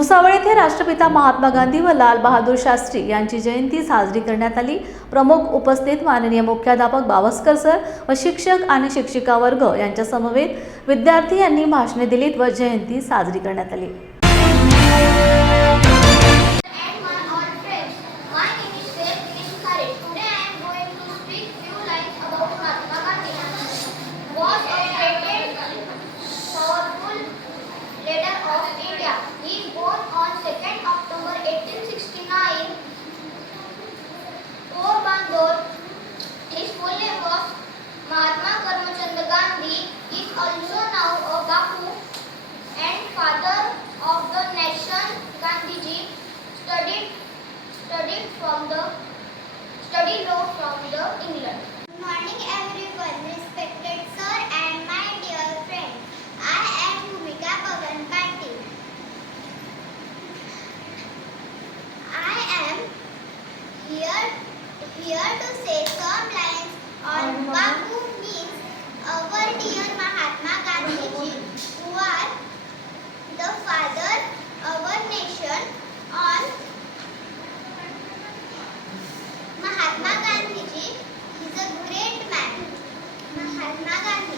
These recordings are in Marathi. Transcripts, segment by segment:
भुसावळ येथे राष्ट्रपिता महात्मा गांधी व लाल बहादूर शास्त्री यांची जयंती साजरी करण्यात आली प्रमुख उपस्थित माननीय मुख्याध्यापक बावस्कर सर व शिक्षक आणि शिक्षिका वर्ग यांच्या समवेत विद्यार्थी यांनी भाषणे दिलीत व जयंती साजरी करण्यात आली Rao Ogapu and father of the nation Gandhiji studied studied from the studied law from the England. Good morning everyone, respected sir and my dear friend. I am Bhumika Pavan Patil. I am here here to say sir Mahatma Gandhi is a great man. Mahatma Gandhi.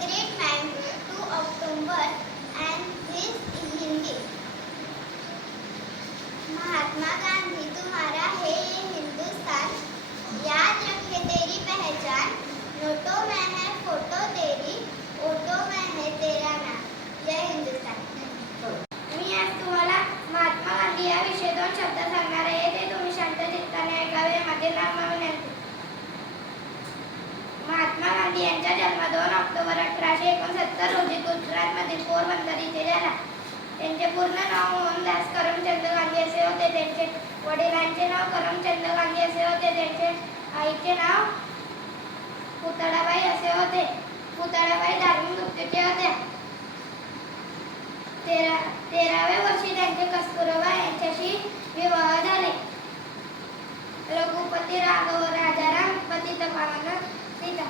great to October and this Hindi. Mahatma Gandhi, तुम्हारा है ये हिंदुस्तान याद है फोटो तेरी में है तेरा नाम जय हिंदुस्तान मी आज तुम्हाला महात्मा गांधी या विषयी दोन शब्द सांगणार आहे ते तुम्ही शांत चित्ताने ऐकावे माझे महात्मा गांधी यांच्या दोन ऑक्टोबर अठराशे एकोणसत्तर रोजी गुजरातमधील पोरबंदर इथे झाला त्यांचे पूर्ण नाव मोहनदास करमचंद गांधी असे होते त्यांचे वडिलांचे नाव करमचंद गांधी असे होते त्यांचे आईचे नाव पुतळाबाई असे होते पुतळाबाई धार्मिक नृत्याचे होत्या तेरा तेराव्या वर्षी त्यांचे कस्तुरबा यांच्याशी विवाह झाले रघुपती राघव राजाराम पतित पावन सीता